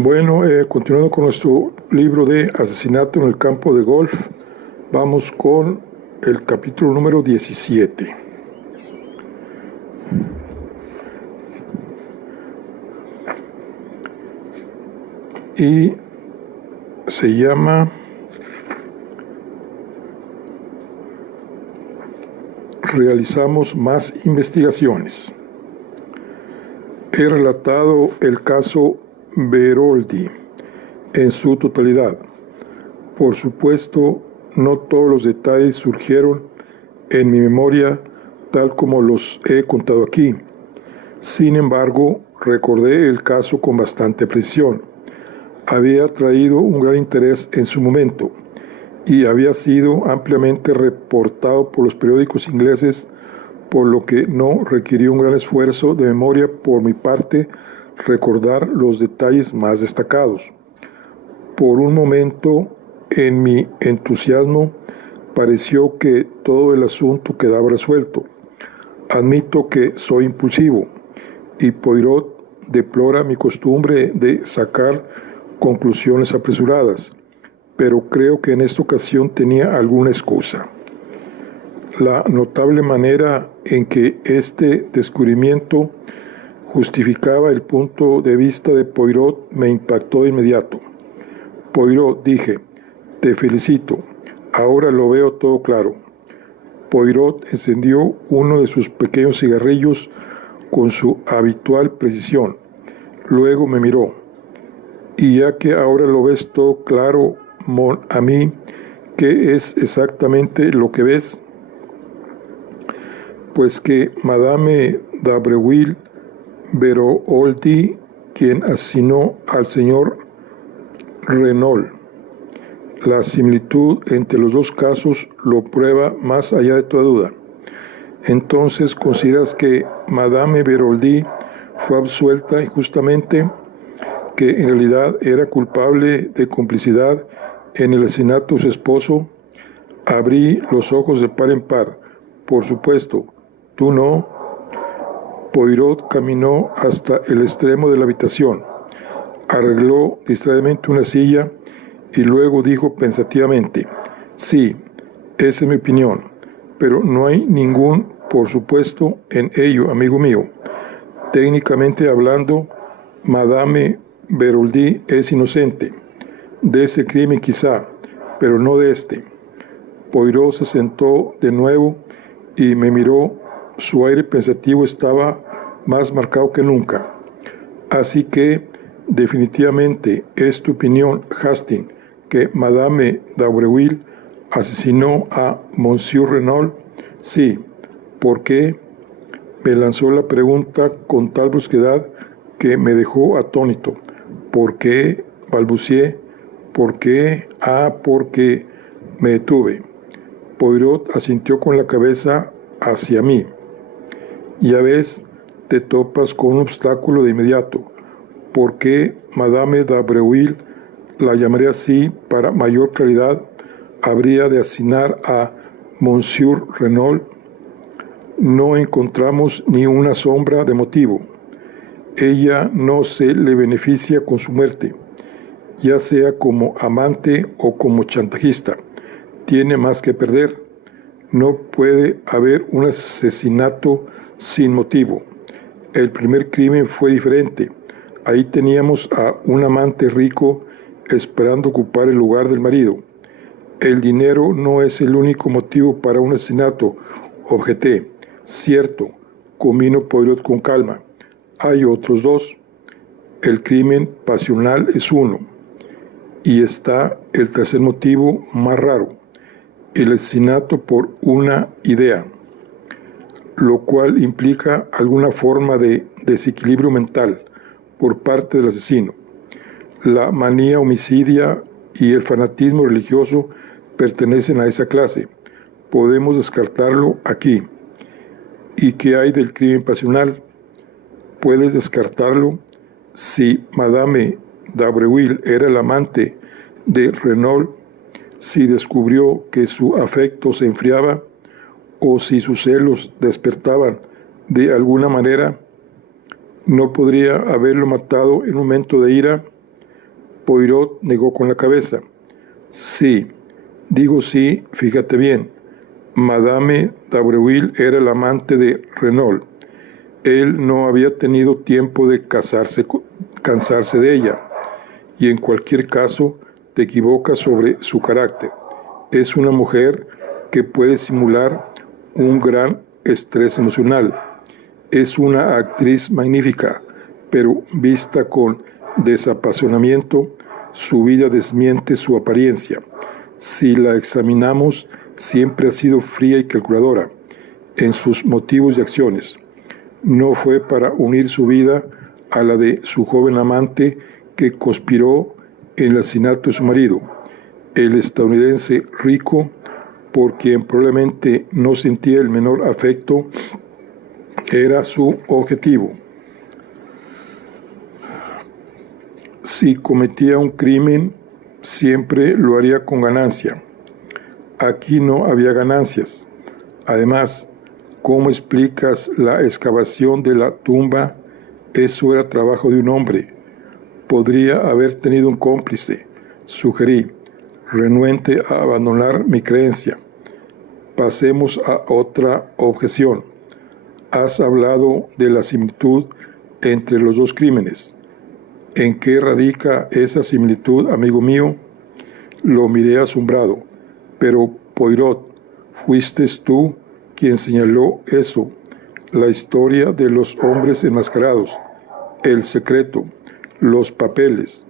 Bueno, continuando con nuestro libro de Asesinato en el campo de golf, vamos con el capítulo número 17. Y se llama Realizamos más investigaciones. He relatado el caso Beroldi en su totalidad. Por supuesto, no todos los detalles surgieron en mi memoria tal como los he contado aquí. Sin embargo, recordé el caso con bastante precisión. Había traído un gran interés en su momento y había sido ampliamente reportado por los periódicos ingleses, por lo que no requirió un gran esfuerzo de memoria por mi parte recordar los detalles más destacados. Por un momento, en mi entusiasmo, pareció que todo el asunto quedaba resuelto. Admito que soy impulsivo y Poirot deplora mi costumbre de sacar conclusiones apresuradas, pero creo que en esta ocasión tenía alguna excusa. La notable manera en que este descubrimiento justificaba el punto de vista de Poirot me impactó de inmediato. Poirot, dije, te felicito, ahora lo veo todo claro. Poirot encendió uno de sus pequeños cigarrillos con su habitual precisión. Luego me miró. Y ya que ahora lo ves todo claro, mon ami, ¿qué es exactamente lo que ves? Pues que Madame d'Abreuil Beroldi, quien asesinó al señor Renault. La similitud entre los dos casos lo prueba más allá de toda duda. Entonces, ¿consideras que Madame Beroldi fue absuelta injustamente, que en realidad era culpable de complicidad en el asesinato de su esposo? Abrí los ojos de par en par. Por supuesto, tú no. Poirot caminó hasta el extremo de la habitación, arregló distraídamente una silla y luego dijo pensativamente, sí, esa es mi opinión, pero no hay ningún por supuesto en ello, amigo mío. Técnicamente hablando, Madame Beroldi es inocente, de ese crimen quizá, pero no de este. Poirot se sentó de nuevo y me miró. Su aire pensativo estaba más marcado que nunca. Así que, definitivamente, es tu opinión, Hastings, que Madame d'Abreuil asesinó a Monsieur Renault. Sí. ¿Por qué? Me lanzó la pregunta con tal brusquedad que me dejó atónito. ¿Por qué? Balbucié. ¿Por qué? Porque me detuve. Poirot asintió con la cabeza hacia mí. Ya ves, te topas con un obstáculo de inmediato. ¿Por qué Madame d'Abreuil, la llamaré así para mayor claridad, habría de asesinar a Monsieur Renault? No encontramos ni una sombra de motivo. Ella no se le beneficia con su muerte, ya sea como amante o como chantajista. Tiene más que perder. No puede haber un asesinato sin motivo. El primer crimen fue diferente. Ahí teníamos a un amante rico esperando ocupar el lugar del marido. El dinero no es el único motivo para un asesinato, objeté. Cierto, convino Poirot con calma. Hay otros dos. El crimen pasional es uno. Y está el tercer motivo más raro. El asesinato por una idea, lo cual implica alguna forma de desequilibrio mental por parte del asesino. La manía homicidia y el fanatismo religioso pertenecen a esa clase. Podemos descartarlo aquí. ¿Y qué hay del crimen pasional? Puedes descartarlo si Madame d'Abreuil era el amante de Renault, si descubrió que su afecto se enfriaba o si sus celos despertaban de alguna manera. No podría haberlo matado en un momento de ira. Poirot negó con la cabeza. Sí, digo sí, fíjate bien. Madame d'Abreuil era el amante de Renault. Él no había tenido tiempo de cansarse de ella. Y en cualquier caso, te equivocas sobre su carácter. Es una mujer que puede simular un gran estrés emocional. Es una actriz magnífica, pero vista con desapasionamiento, su vida desmiente su apariencia. Si la examinamos, siempre ha sido fría y calculadora en sus motivos y acciones. No fue para unir su vida a la de su joven amante que conspiró en el asesinato de su marido, el estadounidense rico, por quien probablemente no sentía el menor afecto, era su objetivo. Si cometía un crimen, siempre lo haría con ganancia. Aquí no había ganancias. Además, ¿cómo explicas la excavación de la tumba? Eso era trabajo de un hombre. Podría haber tenido un cómplice, sugerí, renuente a abandonar mi creencia. Pasemos a otra objeción. Has hablado de la similitud entre los dos crímenes. ¿En qué radica esa similitud, amigo mío? Lo miré asombrado. Pero, Poirot, fuiste tú quien señaló eso, la historia de los hombres enmascarados, el secreto, los papeles.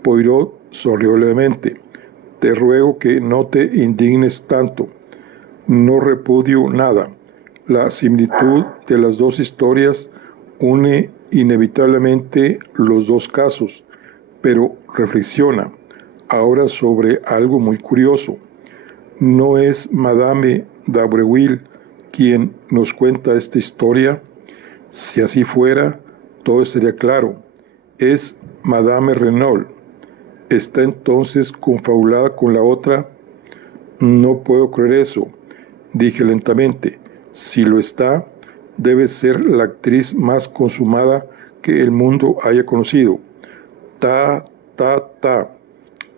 Poirot sonrió levemente. Te ruego que no te indignes tanto. No repudio nada. La similitud de las dos historias une inevitablemente los dos casos, pero reflexiona ahora sobre algo muy curioso. ¿No es Madame d'Abreuil quien nos cuenta esta historia? Si así fuera, todo estaría claro. Es Madame Renault. ¿Está entonces confabulada con la otra? No puedo creer eso, dije lentamente. Si lo está, debe ser la actriz más consumada que el mundo haya conocido. Ta,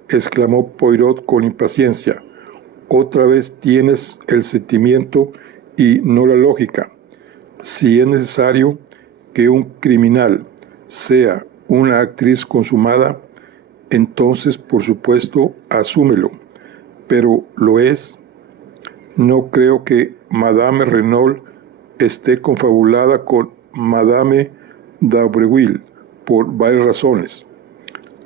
exclamó Poirot con impaciencia. Otra vez tienes el sentimiento y no la lógica. Si es necesario que un criminal sea una actriz consumada, entonces, por supuesto, asúmelo. Pero ¿lo es? No creo que Madame Renault esté confabulada con Madame d'Abreuil por varias razones,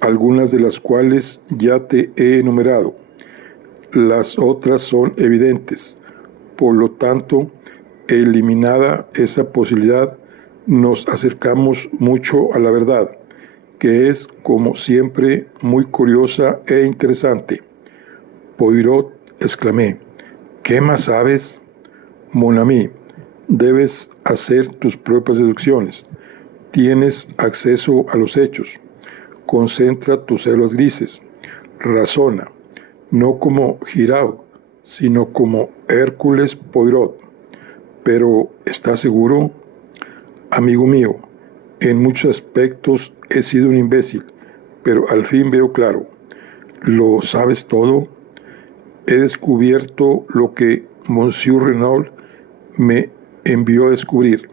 algunas de las cuales ya te he enumerado. Las otras son evidentes. Por lo tanto, eliminada esa posibilidad, nos acercamos mucho a la verdad, que es, como siempre, muy curiosa e interesante. Poirot, exclamé, ¿qué más sabes? Mon ami, debes hacer tus propias deducciones. Tienes acceso a los hechos. Concentra tus celos grises. Razona, no como Giraud, sino como Hércules Poirot. Pero, ¿estás seguro? Amigo mío, en muchos aspectos he sido un imbécil, pero al fin veo claro. ¿Lo sabes todo? He descubierto lo que Monsieur Renault me envió a descubrir.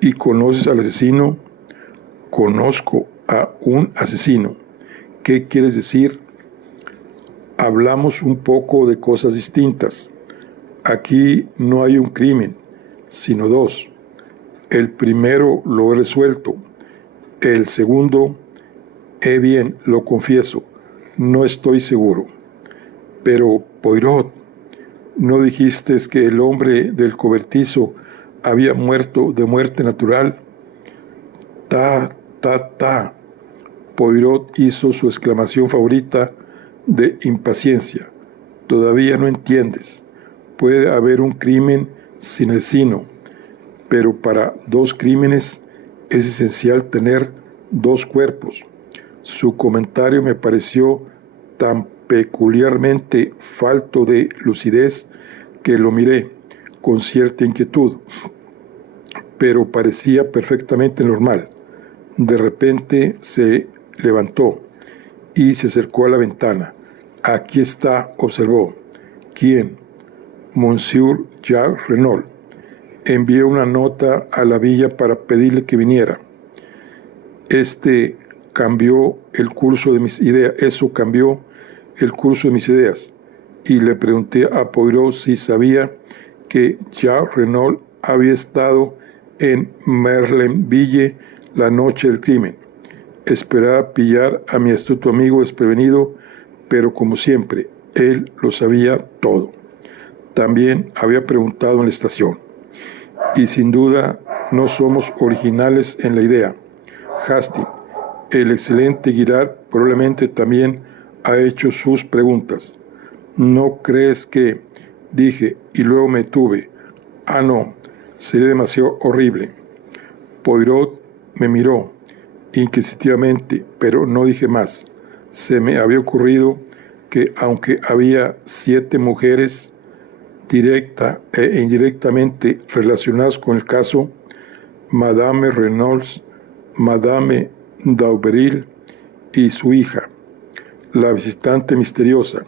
¿Y conoces al asesino? Conozco a un asesino. ¿Qué quieres decir? Hablamos un poco de cosas distintas. Aquí no hay un crimen, sino dos. El primero lo he resuelto. El segundo, bien, lo confieso, no estoy seguro. Pero, Poirot, ¿no dijiste que el hombre del cobertizo había muerto de muerte natural? Ta. Poirot hizo su exclamación favorita de impaciencia. Todavía no entiendes. Puede haber un crimen sin asesino, pero para dos crímenes es esencial tener dos cuerpos. Su comentario me pareció tan peculiarmente falto de lucidez que lo miré con cierta inquietud, pero parecía perfectamente normal. De repente se levantó y se acercó a la ventana. «Aquí está», observó. «¿Quién?» «Monsieur Jacques Renault. Envié una nota a la villa para pedirle que viniera. Cambió el curso de mis ideas. Eso cambió el curso de mis ideas». Y le pregunté a Poirot si sabía que Jacques Renault había estado en Merlinville la noche del crimen. Esperaba pillar a mi astuto amigo desprevenido, pero como siempre, él lo sabía todo. También había preguntado en la estación. Y sin duda no somos originales en la idea. Hastings, el excelente Girard, probablemente también ha hecho sus preguntas. «¿No crees que...?» dije, y luego me tuve. «Ah, no, sería demasiado horrible». Poirot me miró inquisitivamente, pero no dije más. Se me había ocurrido que aunque había 7 mujeres directa e indirectamente relacionadas con el caso, Madame Reynolds, Madame Dauberil y su hija, la visitante misteriosa,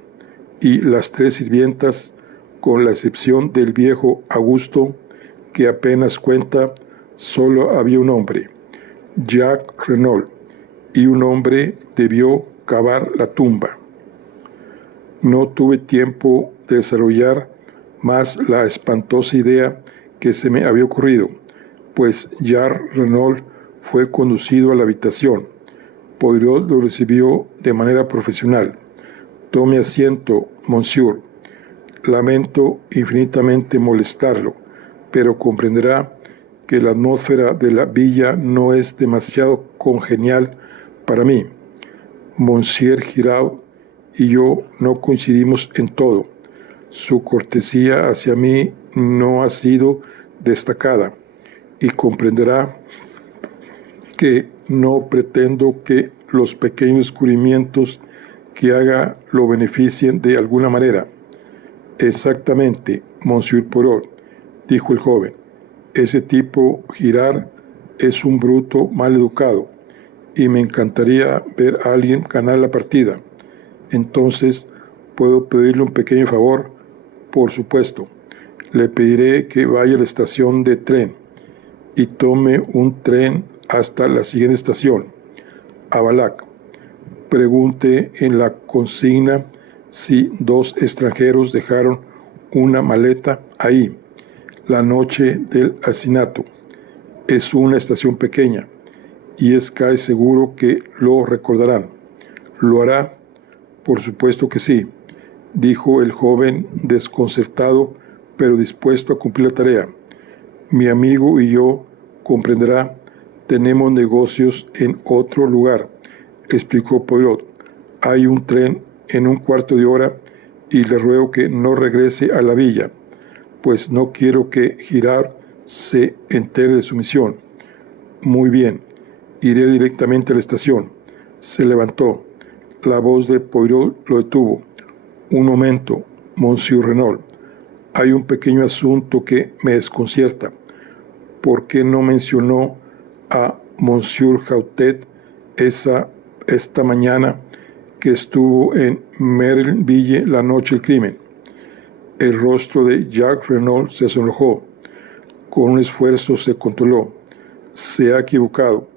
y las 3 sirvientas, con la excepción del viejo Augusto, que apenas cuenta, solo había un hombre, Jacques Renault, y un hombre debió cavar la tumba. No tuve tiempo de desarrollar más la espantosa idea que se me había ocurrido, pues Jacques Renault fue conducido a la habitación. Poirot lo recibió de manera profesional. «Tome asiento, monsieur. Lamento infinitamente molestarlo, pero comprenderá que la atmósfera de la villa no es demasiado congenial para mí. Monsieur Giraud y yo no coincidimos en todo. Su cortesía hacia mí no ha sido destacada, y comprenderá que no pretendo que los pequeños descubrimientos que haga lo beneficien de alguna manera». «Exactamente, Monsieur Poirot», dijo el joven. «Ese tipo, Girard, es un bruto mal educado, y me encantaría ver a alguien ganar la partida. Entonces, ¿puedo pedirle un pequeño favor?» «Por supuesto. Le pediré que vaya a la estación de tren y tome un tren hasta la siguiente estación, Avalac. Pregunte en la consigna si 2 extranjeros dejaron una maleta ahí la noche del asesinato. Es una estación pequeña y es casi seguro que lo recordarán». «¿Lo hará?» «Por supuesto que sí», dijo el joven desconcertado, pero dispuesto a cumplir la tarea. «Mi amigo y yo, comprenderá, tenemos negocios en otro lugar», explicó Poirot. «Hay un tren en un cuarto de hora y le ruego que no regrese a la villa, pues no quiero que Girard se entere de su misión». «Muy bien, iré directamente a la estación». Se levantó. La voz de Poirot lo detuvo. «Un momento, Monsieur Renault. Hay un pequeño asunto que me desconcierta. ¿Por qué no mencionó a Monsieur Jautet esta mañana que estuvo en Merlinville la noche del crimen?» El rostro de Jacques Renault se sonrojó. Con un esfuerzo se controló. «Se ha equivocado.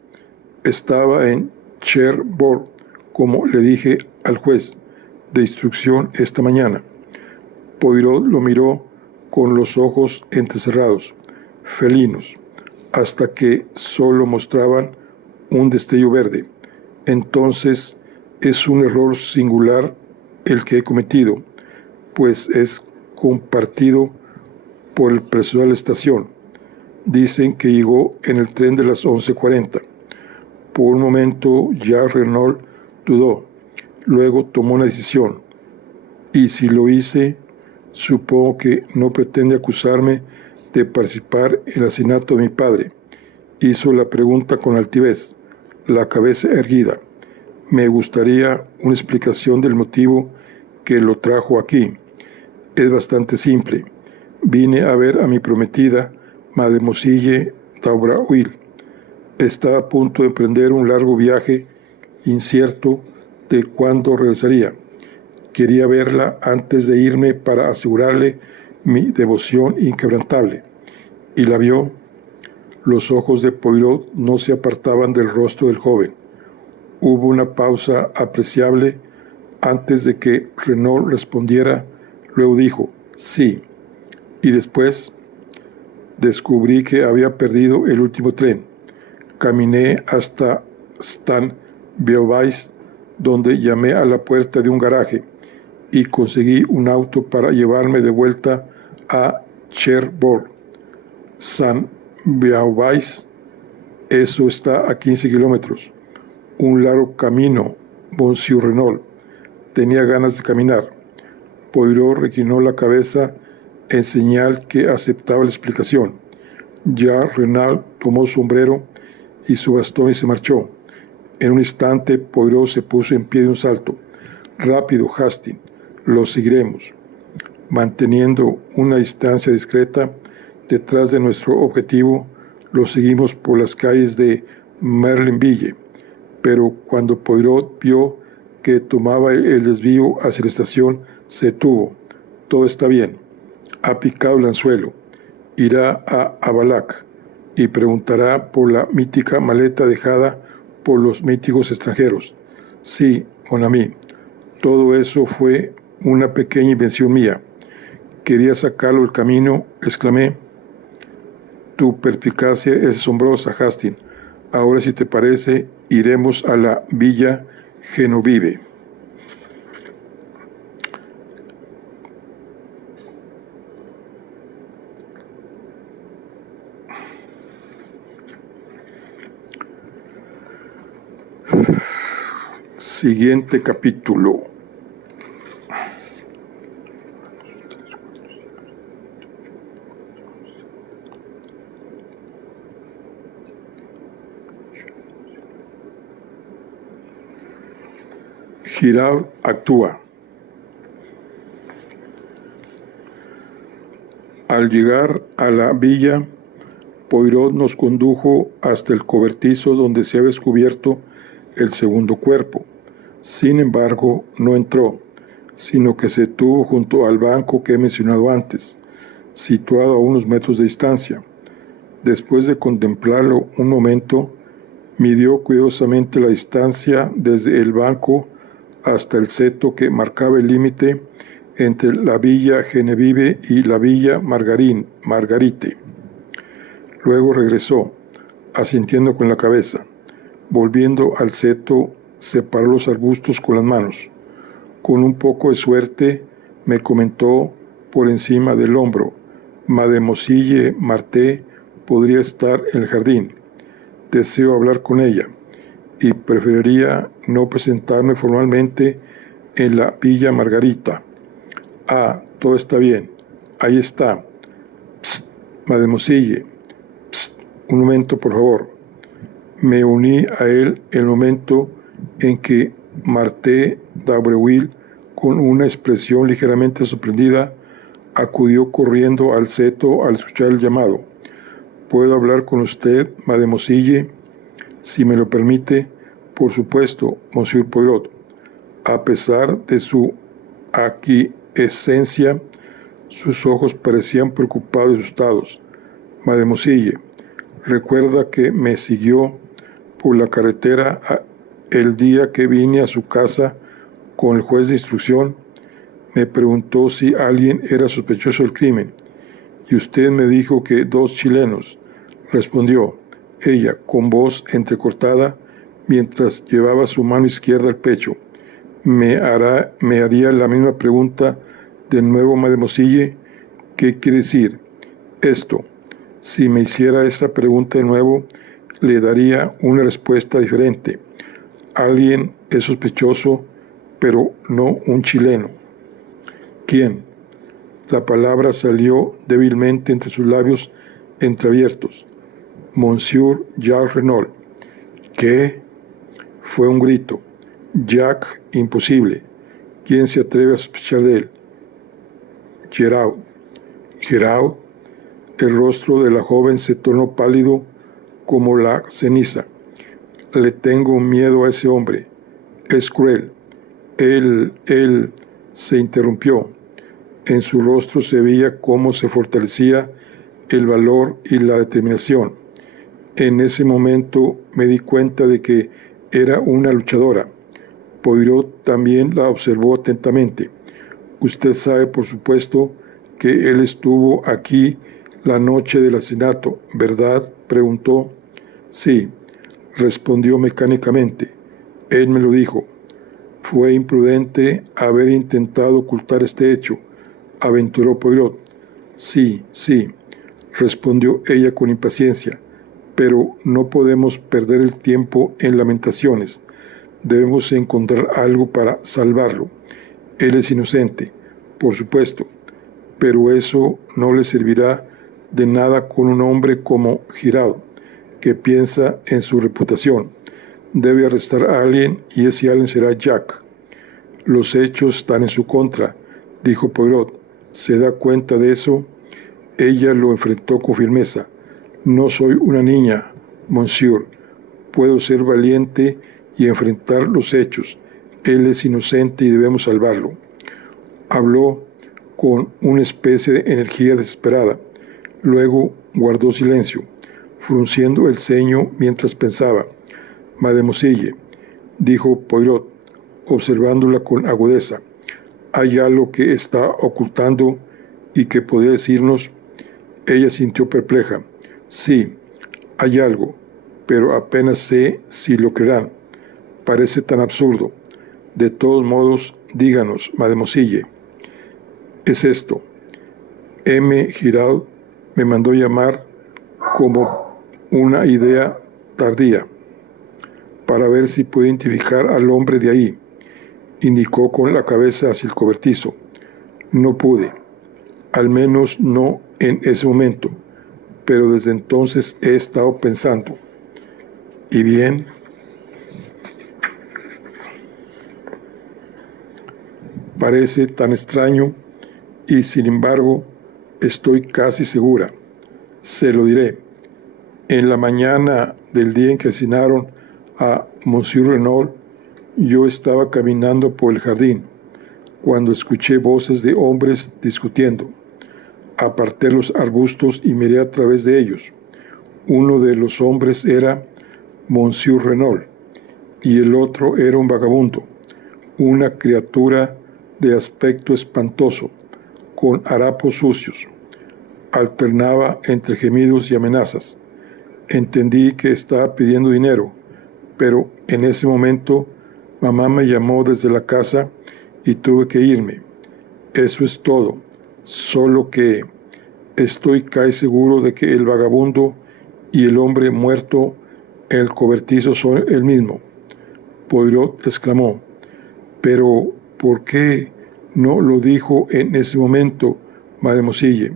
Estaba en Cherbourg, como le dije al juez de instrucción esta mañana». Poirot lo miró con los ojos entrecerrados, felinos, hasta que solo mostraban un destello verde. «Entonces es un error singular el que he cometido, pues es compartido por el personal de la estación. Dicen que llegó en el tren de las 11:40. Por un momento Jacques Renault dudó, luego tomó una decisión. «Y si lo hice, supongo que no pretende acusarme de participar en el asesinato de mi padre». Hizo la pregunta con altivez, la cabeza erguida. «Me gustaría una explicación del motivo que lo trajo aquí. Es bastante simple. Vine a ver a mi prometida, Mademoiselle Daubreuil. Está a punto de emprender un largo viaje incierto de cuándo regresaría. Quería verla antes de irme para asegurarle mi devoción inquebrantable. Y la vio. Los ojos de Poirot no se apartaban del rostro del joven. Hubo una pausa apreciable antes de que Renault respondiera. Luego dijo, sí. Y después descubrí que había perdido el último tren. Caminé hasta Stan-Beauvais, donde llamé a la puerta de un garaje y conseguí un auto para llevarme de vuelta a Cherbourg. Saint-Beauvais, eso está a 15 kilómetros. Un largo camino, Monsieur Renault. Tenía ganas de caminar. Poirot reclinó la cabeza en señal que aceptaba la explicación. Ya Renault tomó su sombrero y su bastón y se marchó. En un instante Poirot se puso en pie de un salto. Rápido, Hastings, lo seguiremos. Manteniendo una distancia discreta detrás de nuestro objetivo, lo seguimos por las calles de Merlinville. Pero cuando Poirot vio que tomaba el desvío hacia la estación, se detuvo. Todo está bien. Ha picado el anzuelo. Irá a Avalac y preguntará por la mítica maleta dejada por los míticos extranjeros. Sí, mon ami, todo eso fue una pequeña invención mía. Quería sacarlo del camino, exclamé. Tu perspicacia es asombrosa, Hastings. Ahora, si te parece, iremos a la Villa Genoveve. Siguiente capítulo. Giraud actúa. Al llegar a la villa, Poirot nos condujo hasta el cobertizo donde se había descubierto el segundo cuerpo. Sin embargo, no entró, sino que se detuvo junto al banco que he mencionado antes, situado a unos metros de distancia. Después de contemplarlo un momento, midió cuidadosamente la distancia desde el banco hasta el seto que marcaba el límite entre la Villa Genevieve y la Villa Margarite. Luego regresó, asintiendo con la cabeza. Volviendo al seto, separó los arbustos con las manos. Con un poco de suerte, me comentó por encima del hombro, Mademoiselle Marté podría estar en el jardín. Deseo hablar con ella y preferiría no presentarme formalmente en la Villa Margarita. Ah, todo está bien. Ahí está. Psst, Mademoiselle. Psst, un momento, por favor. Me uní a él en el momento en que Marté d'Abreuil, con una expresión ligeramente sorprendida, acudió corriendo al seto al escuchar el llamado. ¿Puedo hablar con usted, Mademoiselle? Si me lo permite, por supuesto, Monsieur Poirot. A pesar de su aquiescencia, sus ojos parecían preocupados y asustados. Mademoiselle, recuerda que me siguió por la carretera el día que vine a su casa con el juez de instrucción. Me preguntó si alguien era sospechoso del crimen. Y usted me dijo que 2 chilenos, respondió ella con voz entrecortada mientras llevaba su mano izquierda al pecho. Me haría la misma pregunta de nuevo, Mademoiselle. ¿Qué quiere decir esto? Si me hiciera esa pregunta de nuevo, le daría una respuesta diferente. Alguien es sospechoso, pero no un chileno. ¿Quién? La palabra salió débilmente entre sus labios entreabiertos. Monsieur Jacques Renault. ¿Qué? Fue un grito. Jacques, imposible. ¿Quién se atreve a sospechar de él? Giraud. Giraud. El rostro de la joven se tornó pálido como la ceniza. Le tengo miedo a ese hombre. Es cruel. Él se interrumpió. En su rostro se veía cómo se fortalecía el valor y la determinación. En ese momento me di cuenta de que era una luchadora. Poirot también la observó atentamente. Usted sabe, por supuesto, que él estuvo aquí la noche del asesinato, ¿verdad?, preguntó. Sí, respondió mecánicamente. Él me lo dijo. Fue imprudente haber intentado ocultar este hecho, aventuró Poirot. Sí, respondió ella con impaciencia, pero no podemos perder el tiempo en lamentaciones. Debemos encontrar algo para salvarlo. Él es inocente, por supuesto, pero eso no le servirá de nada con un hombre como Giraud, que piensa en su reputación. Debe arrestar a alguien y ese alguien será Jack. Los hechos están en su contra, dijo Poirot. ¿Se da cuenta de eso? Ella lo enfrentó con firmeza. No soy una niña, monsieur. Puedo ser valiente y enfrentar los hechos. Él es inocente y debemos salvarlo. Habló con una especie de energía desesperada. Luego guardó silencio, frunciendo el ceño mientras pensaba. Mademoiselle, dijo Poirot, observándola con agudeza, ¿hay algo que está ocultando y que podría decirnos? Ella sintió perpleja. Sí, hay algo, pero apenas sé si lo creerán. Parece tan absurdo. De todos modos, díganos, mademoiselle. Es esto. M. Giraud me mandó llamar como una idea tardía para ver si puede identificar al hombre de ahí. Indicó con la cabeza hacia el cobertizo. No pude, al menos no en ese momento, pero desde entonces he estado pensando. ¿Y bien? Parece tan extraño y sin embargo estoy casi segura. Se lo diré. En la mañana del día en que asesinaron a Monsieur Renault, yo estaba caminando por el jardín cuando escuché voces de hombres discutiendo. Aparté los arbustos y miré a través de ellos. Uno de los hombres era Monsieur Renault y el otro era un vagabundo, una criatura de aspecto espantoso, con harapos sucios. Alternaba entre gemidos y amenazas. Entendí que estaba pidiendo dinero, pero en ese momento mamá me llamó desde la casa y tuve que irme. Eso es todo, solo que estoy casi seguro de que el vagabundo y el hombre muerto en el cobertizo son el mismo. Poirot exclamó, pero ¿por qué no lo dijo en ese momento, mademoiselle?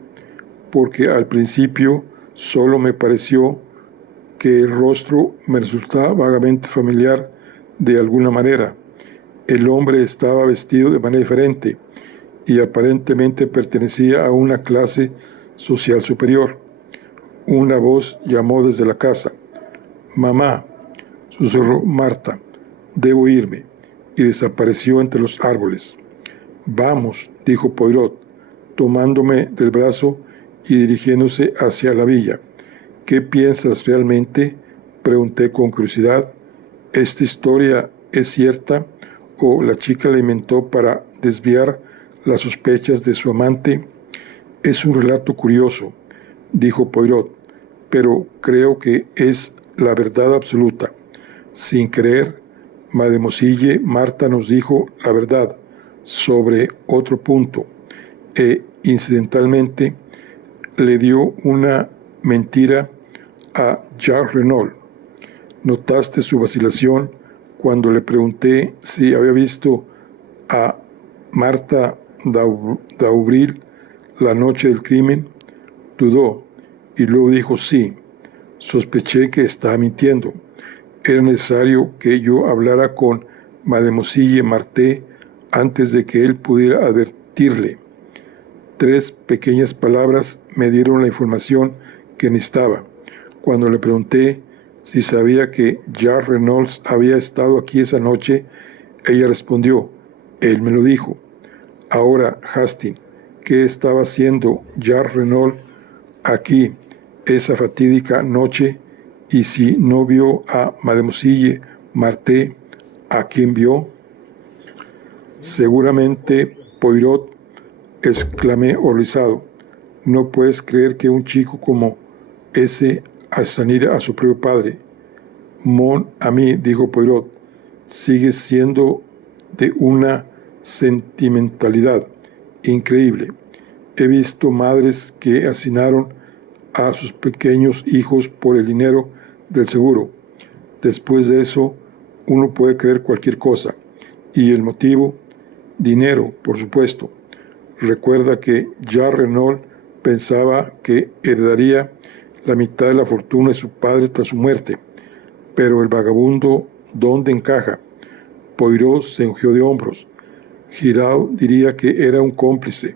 Porque al principio solo me pareció que el rostro me resultaba vagamente familiar de alguna manera. El hombre estaba vestido de manera diferente y aparentemente pertenecía a una clase social superior. Una voz llamó desde la casa. «Mamá», susurró Marta, «debo irme», y desapareció entre los árboles. «Vamos», dijo Poirot, tomándome del brazo y dirigiéndose hacia la villa. «¿Qué piensas realmente?», pregunté con curiosidad. ¿Esta historia es cierta o la chica la inventó para desviar las sospechas de su amante? «Es un relato curioso», dijo Poirot, «pero creo que es la verdad absoluta. Sin creer, mademoiselle Marta nos dijo la verdad sobre otro punto e, incidentalmente, le dio una mentira a Jacques Renault. ¿Notaste su vacilación cuando le pregunté si había visto a Marta Daubril la noche del crimen? Dudó y luego dijo sí. Sospeché que estaba mintiendo. Era necesario que yo hablara con mademoiselle Marté antes de que él pudiera advertirle. 3 pequeñas palabras me dieron la información que necesitaba. Cuando le pregunté si sabía que Jacques Renault había estado aquí esa noche, ella respondió, Él me lo dijo. Ahora, Hastings, ¿qué estaba haciendo Jacques Renault aquí esa fatídica noche? Y si no vio a Mademoiselle Marté, ¿a quién vio? Seguramente Poirot, exclamé horrorizado. No puedes creer que un chico como ese asesinara a su propio padre. Mon ami, dijo Poirot, sigue siendo de una sentimentalidad increíble. He visto madres que asesinaron a sus pequeños hijos por el dinero del seguro. Después de eso, uno puede creer cualquier cosa. ¿Y el motivo? Dinero, por supuesto. Recuerda que Jacques Renault pensaba que heredaría la mitad de la fortuna de su padre tras su muerte. Pero el vagabundo, ¿dónde encaja? Poirot se encogió de hombros. Giraud diría que era un cómplice,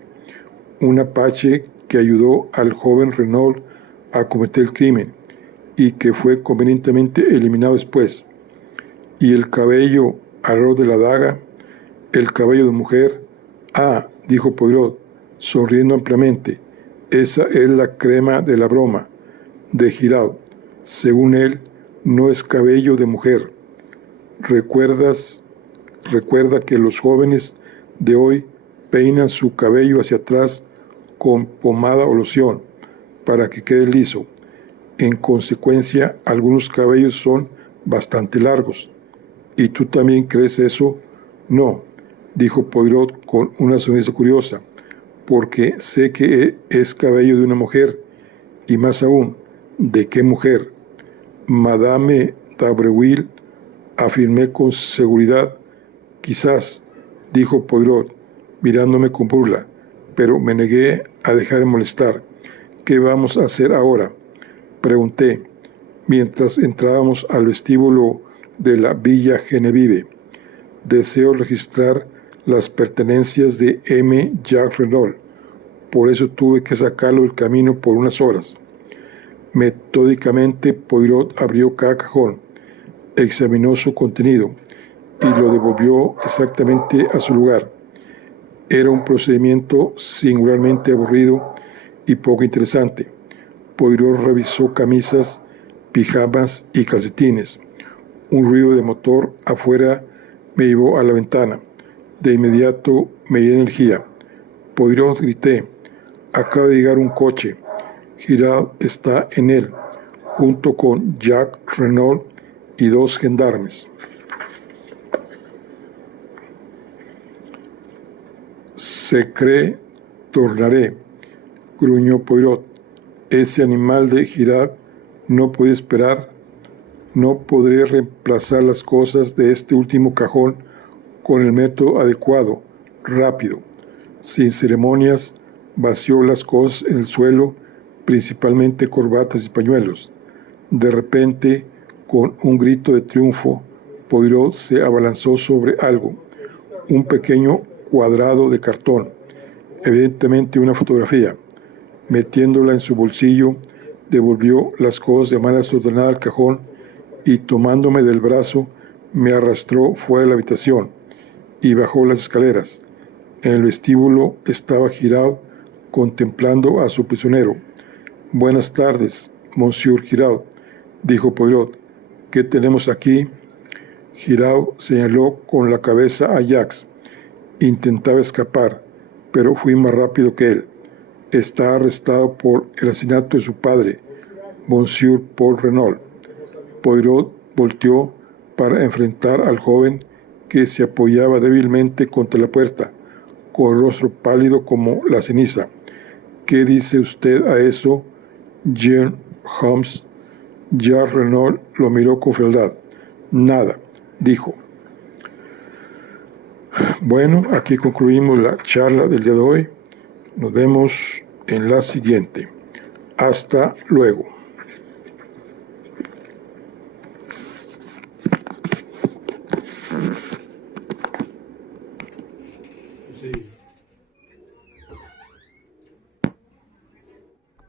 un apache que ayudó al joven Renault a cometer el crimen y que fue convenientemente eliminado después. Y el cabello alrededor de la daga, el cabello de mujer. Ah, dijo Poirot, sonriendo ampliamente, esa es la crema de la broma de Giraud. Según él, no es cabello de mujer. Recuerda que los jóvenes de hoy peinan su cabello hacia atrás con pomada o loción para que quede liso. En consecuencia, algunos cabellos son bastante largos. ¿Y tú también crees eso? No, dijo Poirot con una sonrisa curiosa, porque sé que es cabello de una mujer, y más aún, ¿de qué mujer? Madame d'Abreuil, afirmé con seguridad. Quizás, dijo Poirot, mirándome con burla, pero me negué a dejar de molestar. ¿Qué vamos a hacer ahora?, pregunté, mientras entrábamos al vestíbulo de la Villa Genevieve. Deseo registrar las pertenencias de M. Jacques Renault, por eso tuve que sacarlo del camino por unas horas. Metódicamente, Poirot abrió cada cajón, examinó su contenido y lo devolvió exactamente a su lugar. Era un procedimiento singularmente aburrido y poco interesante. Poirot revisó camisas, pijamas y calcetines. Un ruido de motor afuera me llevó a la ventana. De inmediato me di energía. Poirot, grité, acaba de llegar un coche. Giraud está en él, junto con Jacques Renault y 2 gendarmes. Secret tornaré, gruñó Poirot. Ese animal de Giraud no puede esperar. No podré reemplazar las cosas de este último cajón con el método adecuado, rápido. Sin ceremonias, vació las cosas en el suelo, principalmente corbatas y pañuelos. De repente, con un grito de triunfo, Poirot se abalanzó sobre algo, un pequeño cuadrado de cartón, evidentemente una fotografía. Metiéndola en su bolsillo, devolvió las cosas de manera desordenada al cajón y, tomándome del brazo, me arrastró fuera de la habitación y bajó las escaleras. En el vestíbulo estaba Giraud contemplando a su prisionero. «Buenas tardes, Monsieur Giraud», dijo Poirot. «¿Qué tenemos aquí?» Giraud señaló con la cabeza a Jacques. Intentaba escapar, pero fui más rápido que él. Está arrestado por el asesinato de su padre, Monsieur Paul Renault. Poirot volteó para enfrentar al joven que se apoyaba débilmente contra la puerta, con el rostro pálido como la ceniza. «¿Qué dice usted a eso, Jean Holmes?» Jacques Renault lo miró con frialdad. «Nada», dijo. Bueno, aquí concluimos la charla del día de hoy. Nos vemos en la siguiente. Hasta luego.